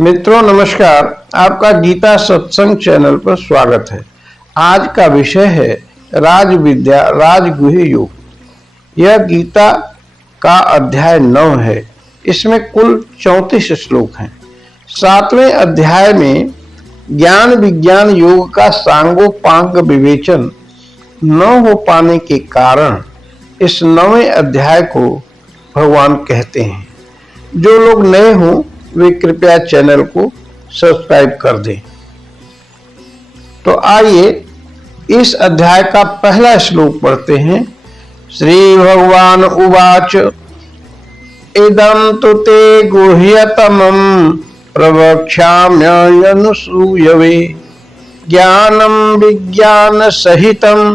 मित्रों नमस्कार। आपका गीता सत्संग चैनल पर स्वागत है। आज का विषय है राज विद्या राजगुह्य योग। यह गीता का अध्याय 9 है। इसमें कुल 34 श्लोक हैं। 7वें अध्याय में ज्ञान विज्ञान योग का सांगोपांग विवेचन न हो पाने के कारण इस 9वें अध्याय को भगवान कहते हैं। जो लोग नए हों वे कृपया चैनल को सब्सक्राइब कर दें। तो आइए इस अध्याय का पहला श्लोक पढ़ते हैं। श्री भगवान उवाच इदं तु ते गुह्यतमं प्रवक्ष्याम्यनुसूयवे ज्ञानं विज्ञान सहितं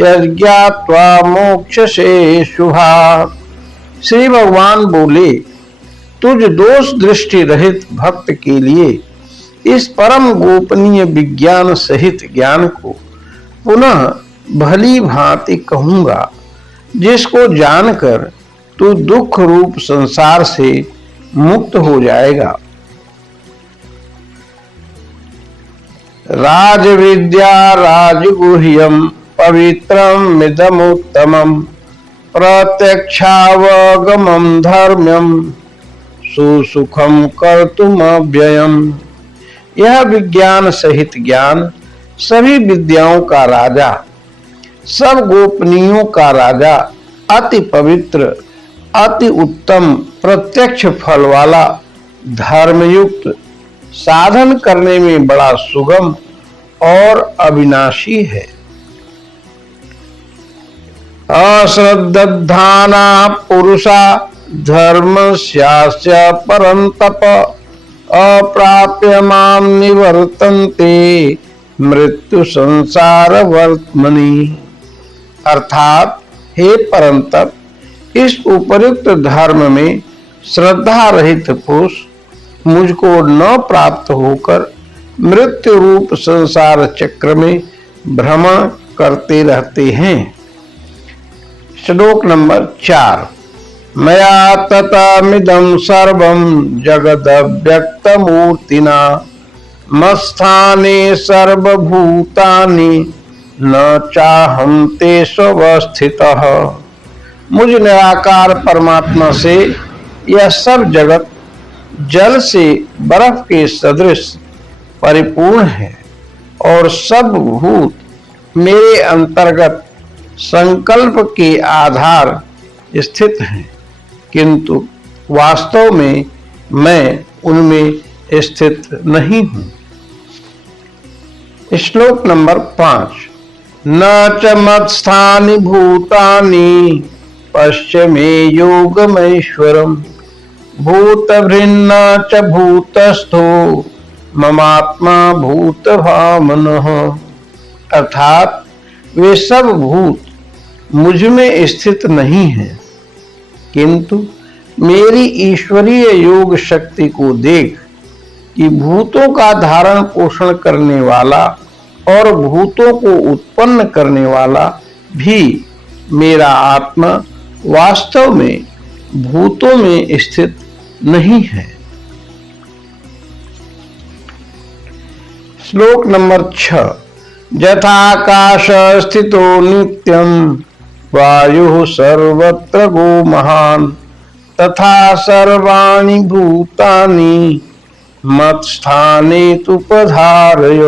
यज्ञात्वा मोक्षसे शुभात्। श्री भगवान बोले, तुझ दोष दृष्टि रहित भक्त के लिए इस परम गोपनीय विज्ञान सहित ज्ञान को पुनः भली भांति कहूंगा, जिसको जानकर तू दुख रूप संसार से मुक्त हो जाएगा। राज विद्या राजगुह्यम पवित्रम मिदमुत्तमम प्रत्यक्षावगमं धर्म्यम सुसुखम कर्तुम अव्ययम। यह विज्ञान सहित ज्ञान सभी विद्याओं का राजा, सब गोपनीयों का राजा, अति पवित्र, अति उत्तम, प्रत्यक्ष फल वाला, धर्मयुक्त, साधन करने में बड़ा सुगम और अविनाशी है। अश्रद्धाना पुरुषा धर्मस्यास्य परंतप अप्राप्य मां निवर्तन्ते मृत्यु संसार वर्त्मनि। अर्थात हे परंतप, इस उपयुक्त धर्म में श्रद्धा रहित पुरुष मुझको न प्राप्त होकर मृत्यु रूप संसार चक्र में भ्रमण करते रहते हैं। श्लोक नंबर 4। मया ततमिदं सर्वं जगदव्यक्तमूर्तिना मत्स्थाने सर्वभूतानि न चाहं तेषु अवस्थितः। मुझ निराकार परमात्मा से यह सब जगत जल से बर्फ के सदृश परिपूर्ण है और सब भूत मेरे अंतर्गत संकल्प के आधार स्थित हैं, किंतु वास्तव में मैं उनमें स्थित नहीं हूं। श्लोक नंबर 5। न च मत्स्थानि भूतानि पश्चिमे योगमैश्वरम् भूतभृन्न च भूतस्थो ममात्मा भूतभावनः। अर्थात वे सब भूत मुझ में स्थित नहीं है, किंतु मेरी ईश्वरीय योग शक्ति को देख कि भूतों का धारण पोषण करने वाला और भूतों को उत्पन्न करने वाला भी मेरा आत्मा वास्तव में भूतों में स्थित नहीं है। श्लोक नंबर 6। यथाकाश स्थितो नित्यं वायुः सर्वत्र गो महान् तथा सर्वाणि भूतानि मत्स्थाने तुपधारय।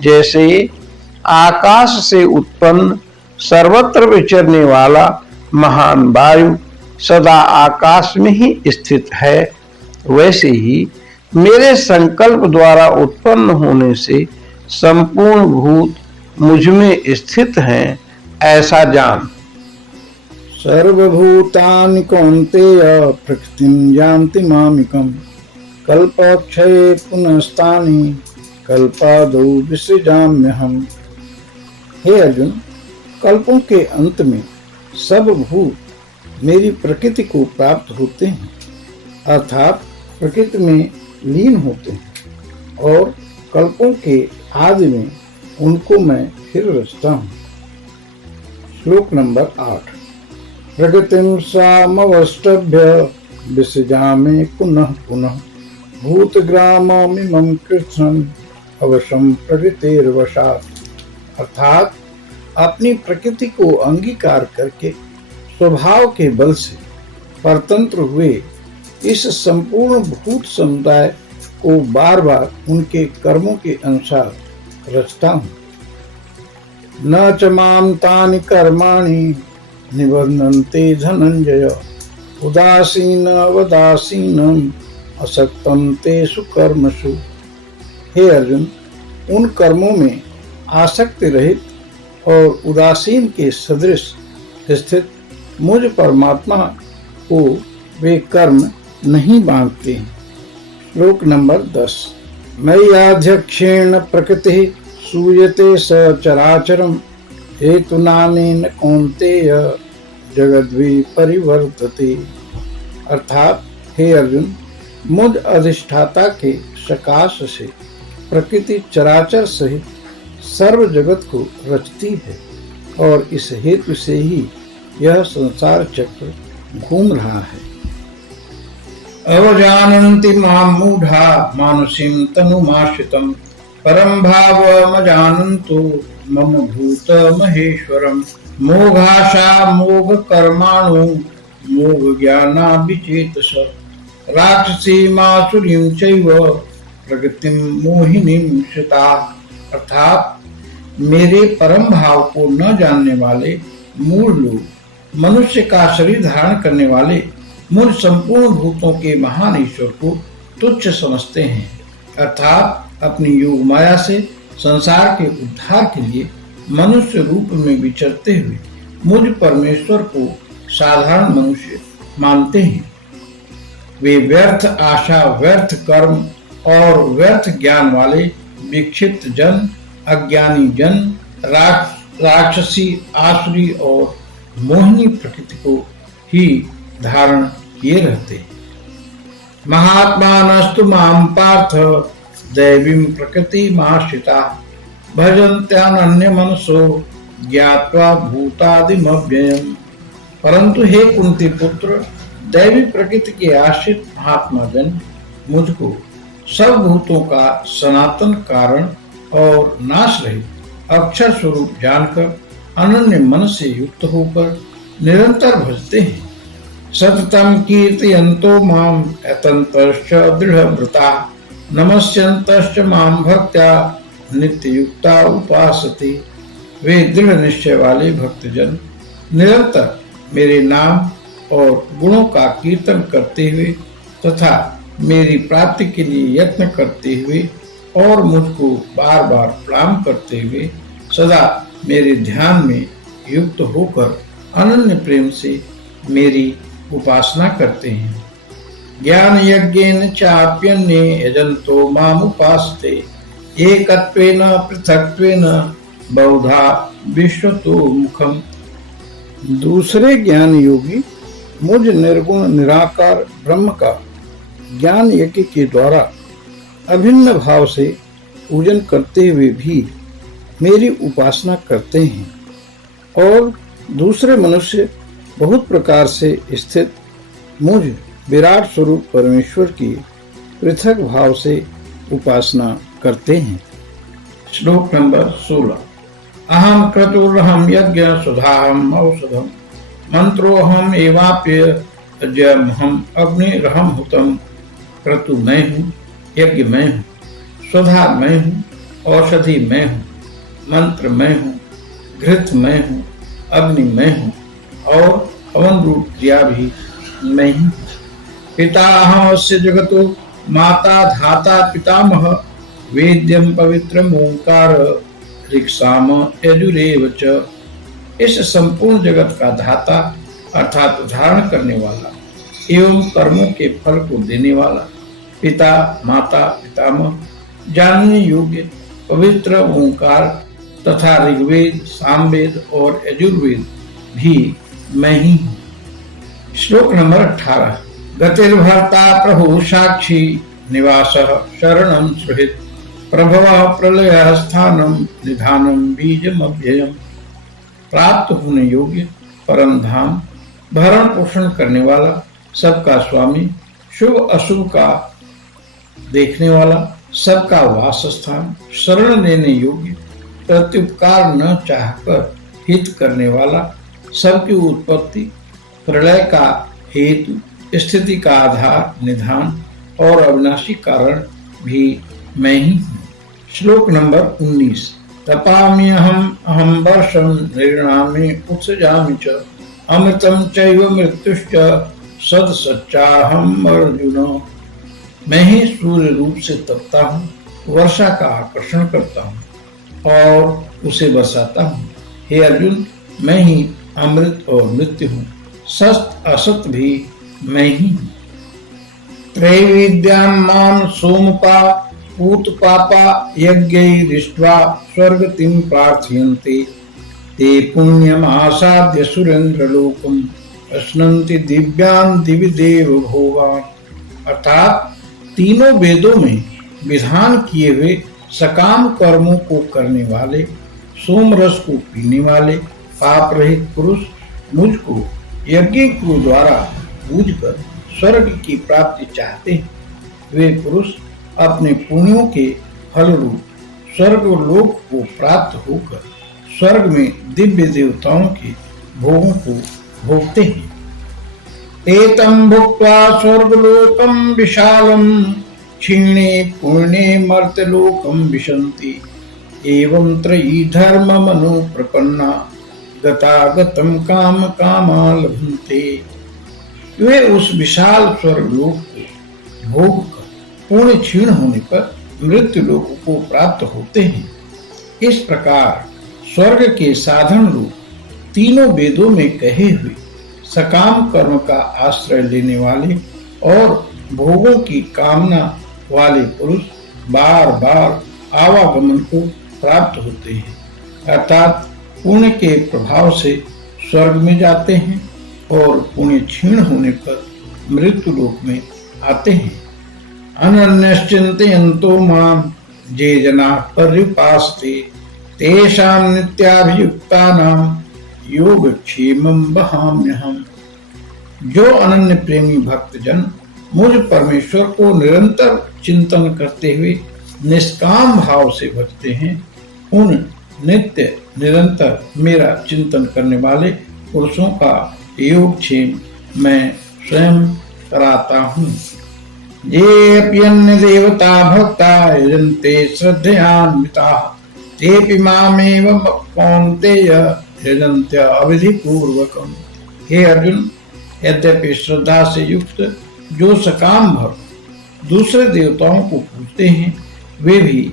जैसे आकाश से उत्पन्न सर्वत्र विचरने वाला महान वायु सदा आकाश में ही स्थित है, वैसे ही मेरे संकल्प द्वारा उत्पन्न होने से संपूर्ण भूत मुझ में स्थित हैं, ऐसा जान। सर्वभूतानि कौन्तेय प्रकृतिं यान्ति मामिकम् कल्पक्षये पुनस्तानि कल्पादौ विसृजाम्यहम्। हे अर्जुन, कल्पों के अंत में सब भूत मेरी प्रकृति को प्राप्त होते हैं, अर्थात प्रकृति में लीन होते हैं, और कल्पों के आदि में उनको मैं फिर रचता हूँ। श्लोक नंबर 8। प्रकृतिं सामवष्टभ्य विसृजामि पुनः पुनः भूतग्राममिमं कृत्स्नं अवशं प्रकृतिर्वशात्। अर्थात अपनी प्रकृति को अंगीकार करके स्वभाव के बल से परतंत्र हुए इस संपूर्ण भूत समुदाय को बार बार उनके कर्मों के अनुसार रचता हूँ। न च मां तानि कर्माणि निबध्नन्ते धनंजय उदासीन अवदासीनम असक्तम तेषु कर्मसु। हे अर्जुन, उन कर्मों में आसक्ति रहित और उदासीन के सदृश स्थित मुझ परमात्मा को वे कर्म नहीं बांधते हैं। श्लोक नंबर 10। मय्याध्यक्षेण प्रकृति सूयते सचराचरम हेतुनानेन कौन्तेय जगद्वि परिवर्तते। अर्थात हे अर्जुन, मुझ अधिष्ठाता के सकाश से प्रकृति चराचर सहित सर्व जगत को रचती है और इस हेतु से ही यह संसार चक्र घूम रहा है। अवजानन्ति मां मूढ़ा मानुषीं तनुमाश्रितं परं भावमजानन्तु मम भूत महेश्वरम्। मोघाशा मोघ कर्माणु मोघ ज्ञाना विचेतस राक्षसी मासुरीं चैव प्रकृतिं मोहिनीं श्रिता। अर्थात मेरे परम भाव को न जानने वाले मूढ़ लोग मनुष्य का शरीर धारण करने वाले मुझ संपूर्ण भूतों के महान ईश्वर को तुच्छ समझते हैं। अर्थात अपनी योग माया से संसार के उद्धार के लिए मनुष्य रूप में विचरते हुए मुझ परमेश्वर को साधारण मनुष्य मानते हैं। वे व्यर्थ आशा, व्यर्थ कर्म और व्यर्थ ज्ञान वाले विक्षिप्त जन, अज्ञानी जन, राक्षसी, आसुरी और मोहिनी प्रकृति को ही धारण किए रहते। महात्मानस्तु मां पार्थ दैवीं प्रकृतिमाश्रिता भजन्त्यानन्यमनसो ज्ञात्वा भूतादिमव्ययम्। परंतु हे कुंती पुत्र, दैवी प्रकृति के आश्रित महात्मा जन मुझको सब भूतों का सनातन कारण और नाश रहित अक्षर स्वरूप जानकर अनन्य मन से युक्त होकर निरंतर भजते हैं। सततम कीर्तयन्तो माम यतन्तश्च दृढ़व्रता नमस्यन्तश्च माम भक्त्या नित्ययुक्ता उपासते। वे दृढ़ निश्चय वाले भक्तजन निरंतर मेरे नाम और गुणों का कीर्तन करते हुए तथा मेरी प्राप्ति के लिए यत्न करते हुए और मुझको बार बार प्रणाम करते हुए सदा मेरे ध्यान में युक्त होकर अनन्य प्रेम से मेरी उपासना करते हैं। ज्ञान यज्ञेन चाप्यन्ये यजन्तो माम उपासते एकत्वेन पृथक्त्वेन बहुधा विश्वतो मुखम। दूसरे ज्ञान योगी मुझ निर्गुण निराकार ब्रह्म का ज्ञान यज्ञ के द्वारा अभिन्न भाव से पूजन करते हुए भी मेरी उपासना करते हैं और दूसरे मनुष्य बहुत प्रकार से स्थित मुझ विराट स्वरूप परमेश्वर की पृथक भाव से उपासना करते हैं। श्लोक नंबर 16। अहम क्रतुर्हम यज्ञ सुधाहम औषधम मंत्रोहम एवाप्यजमहम अग्निरहम हुतम। क्रतु मैं हूँ, यज्ञ मैं हूँ, स्वधा मैं हूँ, औषधि मैं हूँ, मंत्र मैं हूँ, घृत मैं हूँ, अग्नि मैं हूँ और हवन रूप क्रिया भी मैं ही। पिता अहमस्य जगतो माता धाता पितामह वेद्यम पवित्रम ओंकार ऋक्साम यजुरेव च। इस संपूर्ण जगत का धाता अर्थात धारण करने वाला एवं कर्मों के फल को देने वाला पिता, माता, पितामह, जानने योग्य पवित्र ओंकार तथा ऋग्वेद, सामवेद और यजुर्वेद भी मैं ही हूँ। श्लोक नंबर 18। गतिर्भर्ता प्रभु साक्षी निवासः शरणं सुहृत् प्रभवः प्रलयः स्थानं निधानं बीजमव्ययम्। प्राप्त होने योग्य परम धाम, भरण पोषण करने वाला, सबका स्वामी, शुभ अशुभ का देखने वाला, सबका वासस्थान, शरण लेने योग्य, प्रत्युपकार न चाहकर हित करने वाला, सबकी उत्पत्ति, प्रलय का हेतु, स्थिति का आधार, निधान और अविनाशी कारण भी मैं ही हूँ। श्लोक नंबर 19। तपाम्यहम् अहं वर्षं निर्णामि उत्सजामि च अमृतं चैव मृत्युश्च सच्चाहम् अर्जुन। मैं ही सूर्य रूप से तपता हूँ, वर्षा का आकर्षण करता हूँ और उसे बरसाता हूँ। हे अर्जुन, मैं ही अमृत और मृत्यु हूँ, सत असत भी मैं ही हूँ। त्रैविद्यां मां सोमपा पूतपापा यज्ञैरिष्ट्वा स्वर्गतिं प्रार्थयन्ते ते पुण्यम् आसाद्य सुरेन्द्रलोकम् अश्नन्ति दिव्यान् दिवि देव भोगान्। अर्थात तीनों वेदों में विधान किए हुए सकाम कर्मों को करने वाले, सोमरस को पीने वाले पाप रहित पुरुष मुझको यज्ञ के द्वारा पूजकर स्वर्ग की प्राप्ति चाहते हैं। वे पुरुष अपने पुण्यों के फल रूप स्वर्ग लोक को प्राप्त होकर स्वर्ग में दिव्य देवताओं के भोगों को भोगते हैं। एतं भुक्त्वा स्वर्गलोकं विशालं क्षीणे पुण्ये मर्त्यलोकं विशन्ति एवं त्रयी धर्ममनो प्रपन्ना गतागतं काम कामा लभन्ते। वे उस विशाल स्वर्गलोक को भोग कर पुण्य क्षीण होने पर मृत्यु लोक को प्राप्त होते हैं। इस प्रकार स्वर्ग के साधन रूप तीनों वेदों में कहे हुए सकाम कर्म का आश्रय लेने वाले और भोगों की कामना वाले पुरुष बार बार आवागमन को प्राप्त होते हैं, अर्थात पुण्य के प्रभाव से स्वर्ग में जाते हैं और पुण्य क्षीण होने पर मृत्यु लोक में आते हैं। अनन्यश्चिन्तयन्तो मां ये जनाः पर्युपासते तेषां नित्याभियुक्तानां योगक्षेमं वहाम्यहम्। जो अनन्य प्रेमी भक्तजन मुझ परमेश्वर को निरंतर चिंतन करते हुए निष्काम भाव से भजते हैं, उन नित्य निरंतर मेरा चिंतन करने वाले पुरुषों का योगक्षेम मैं स्वयं कराता हूँ। ये अन्य देवता भक्ता यजन्ते श्रद्धयान्विताः तेऽपि मामेव कौन्तेय यजन्त्य अविधि पूर्वकम्। हे अर्जुन, यद्यपि श्रद्धा से युक्त जो सकाम भक्त दूसरे देवताओं को पूजते हैं, वे भी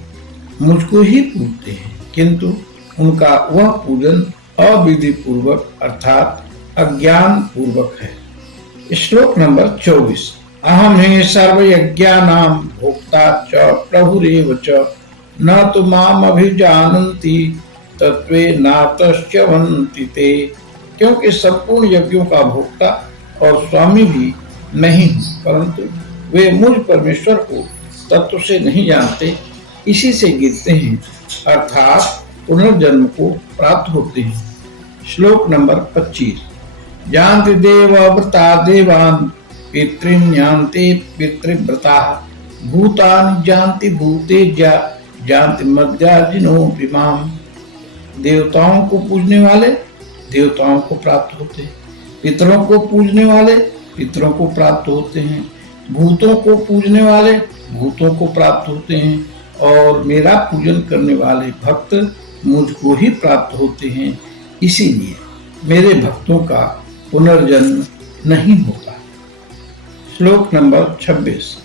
मुझको ही पूजते हैं, किंतु उनका वह पूजन अविधि पूर्वक अर्थात अज्ञान पूर्वक है। श्लोक नंबर 24। अहम हे सर्वयज्ञानां भोक्ता च प्रभुरेव च न तु माम अभिजानन्ति तत्त्वेनातश्च्यवन्ति ते। क्योंकि संपूर्ण यज्ञों का भोक्ता और स्वामी भी नहीं हूँ, परंतु वे मुझ परमेश्वर को तत्व से नहीं जानते, इसी से गिरते हैं, अर्थात पुनर्जन्म को प्राप्त होते हैं। श्लोक नंबर 25। जानति देवव्रता देवान् पितॄन् यान्ति पितृव्रताः भूतानि जानति भूतेज्या जानति मद्याजिनोऽपि माम्। देवताओं को पूजने वाले देवताओं को प्राप्त होते हैं, पितरों को पूजने वाले पितरों को प्राप्त होते हैं, भूतों को पूजने वाले भूतों को प्राप्त होते हैं, और मेरा पूजन करने वाले भक्त मुझको ही प्राप्त होते हैं। इसीलिए मेरे भक्तों का पुनर्जन्म नहीं होता। श्लोक नंबर 26।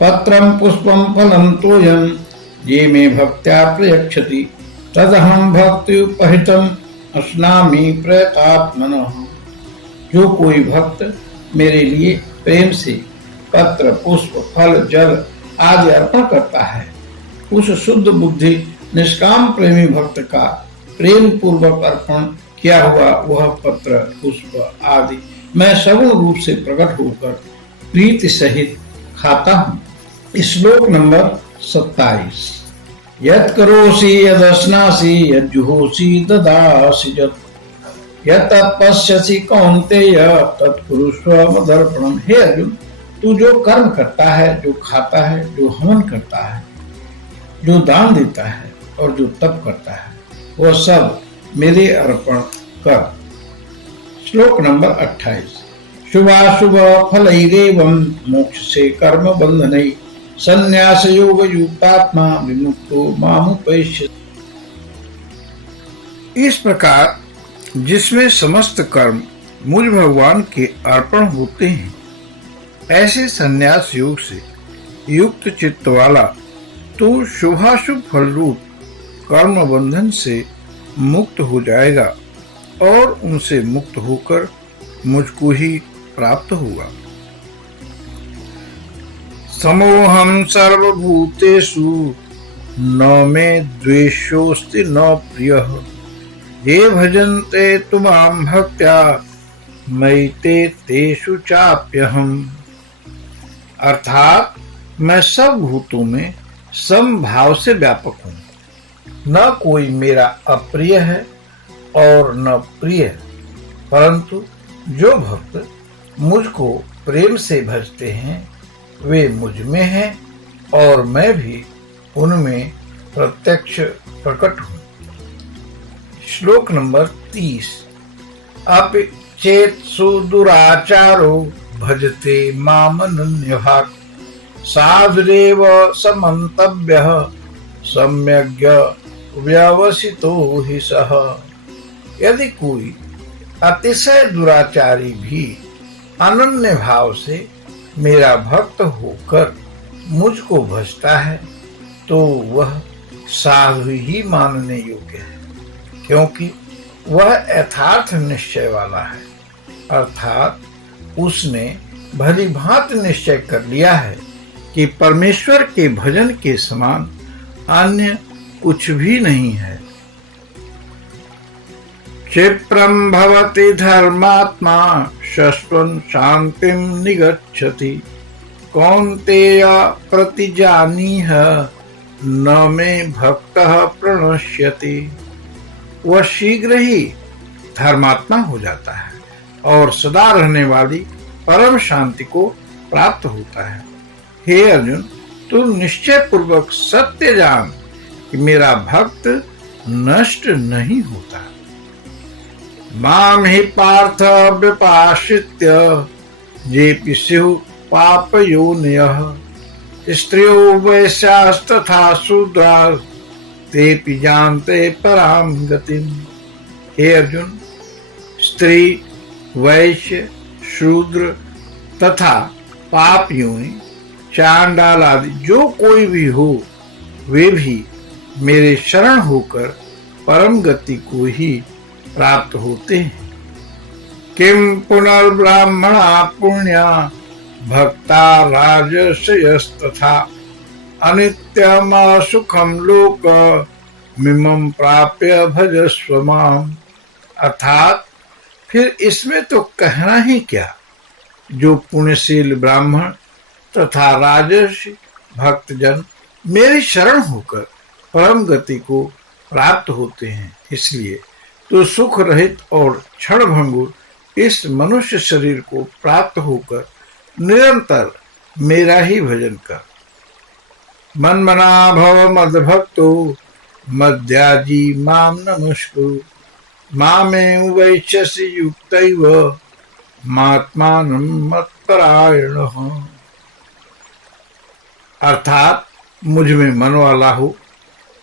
पत्रं पुष्पं फलं तोयं ये मे भक्त्या प्रयच्छति तदहं भक्त्युपहृतम् अश्नामि प्रयतात्मनः। जो कोई भक्त मेरे लिए प्रेम से पत्र पुष्प फल जल आदि अर्पण करता है, उस शुद्ध बुद्धि निष्काम प्रेमी भक्त का प्रेम पूर्वक अर्पण किया हुआ वह पत्र पुष्प आदि मैं सगुण रूप से प्रकट होकर प्रीति सहित खाता हूँ। श्लोक नंबर 27। यत् करोषि यदश्नासि यज्जुहोषि ददासि यत् तत्पश्यसि कौन्तेय तत्कुरुष्व मदर्पणम्। हे अर्जुन, तू जो कर्म करता है, जो खाता है, जो हवन करता है, जो दान देता है और जो तप करता है, वह सब मेरे अर्पण कर। श्लोक नंबर 28। शुभाशुभ फलैरेवं मोक्ष से कर्म बंधनै संन्यास योग युक्तात्मा विमुक्तो मामुपैष्यति। इस प्रकार जिसमें समस्त कर्म मुझ भगवान के अर्पण होते हैं, ऐसे संन्यास योग से युक्त चित्त वाला तो शुभाशुभ फल रूप कर्म बंधन से मुक्त हो जाएगा और उनसे मुक्त होकर मुझको ही प्राप्त होगा। समोहम सर्वभूतेषु न मे द्वेषोऽस्ति न प्रियः ये भजन्ते तुमां भक्त्या मयि ते तेषु चाप्यहम्। अर्थात मैं सब भूतों में समभाव से व्यापक हूँ, न कोई मेरा अप्रिय है और न प्रिय, परंतु जो भक्त मुझको प्रेम से भजते हैं वे मुझ में हैं और मैं भी उनमें प्रत्यक्ष प्रकट हूँ। श्लोक नंबर 30। अपि चेत्सु दुराचारो भजते मामनन्यभाक् साधुरेव समन्तव्यः सम्यग् व्यवसितो हि सः। यदि कोई अतिशय दुराचारी भी अनन्य भाव से मेरा भक्त होकर मुझको भजता है तो वह साधु ही मानने योग्य है, क्योंकि वह यथार्थ निश्चय वाला है। अर्थात उसने भली भांति निश्चय कर लिया है कि परमेश्वर के भजन के समान अन्य कुछ भी नहीं है। क्षिप्रं भवति धर्मात्मा शश्वन् शांतिं निगच्छति कौन्तेय प्रतिजानीह न मे भक्तः प्रणश्यति। वह शीघ्र ही धर्मात्मा हो जाता है और सदा रहने वाली परम शांति को प्राप्त होता है। हे अर्जुन, तू निश्चय पूर्वक सत्य जान कि मेरा भक्त नष्ट नहीं होता। माम ही पार्थ विपाश्रित्य जेपि स्युः पापयोनयः स्त्रियो वैश्यास्तथा शूद्राः तेपि जानते पराम गतिम्। हे अर्जुन, स्त्री, वैश्य, शूद्र तथा पाप योनि, चांडाल आदि जो कोई भी हो, वे भी मेरे शरण होकर परम गति को ही प्राप्त होते हैं। किम पुनर्ब्राह्मणा पुण्या भक्ता राजर्षयस्तथा अनित्यम सुखम लोक मिमं प्राप्य भजस्व माम। अर्थात फिर इसमें तो कहना ही क्या, जो पुण्यशील ब्राह्मण तथा राजर्षि भक्तजन मेरी शरण होकर परम गति को प्राप्त होते हैं, इसलिए तो सुख रहित और क्षण भंगुर इस मनुष्य शरीर को प्राप्त होकर निरंतर मेरा ही भजन कर। मन्मना भव मद्भक्तो मद्याजी माम नमस्कुरु मामेव वैश्यसि युक्तैव मात्मानं मत्परायणः। अर्थात मुझ में मन वाला हो,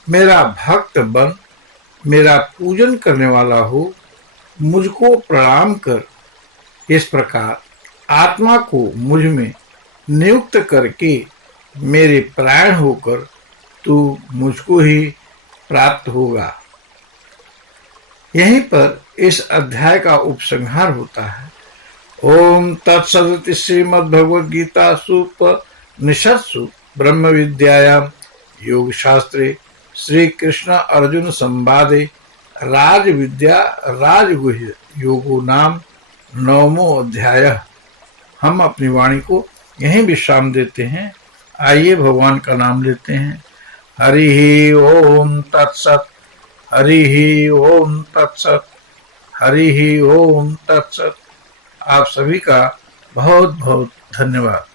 मेरा भक्त बन, मेरा पूजन करने वाला हो, मुझको प्रणाम कर। इस प्रकार आत्मा को मुझ में नियुक्त करके मेरे परायण होकर तू मुझको ही प्राप्त होगा। यहीं पर इस अध्याय का उपसंहार होता है। ओम तत्सदिति श्रीमद्भगवद्गीतासु उपनिषत्सु ब्रह्म विद्यायां योग शास्त्रे श्री कृष्ण अर्जुन संवादे राज विद्या राजगुह्य योगो नाम 9वां अध्याय। हम अपनी वाणी को यहीं विश्राम देते हैं। आइए भगवान का नाम लेते हैं। हरि ओम तत्सत, हरि ओम तत्सत, हरि ओम तत्सत। आप सभी का बहुत बहुत धन्यवाद।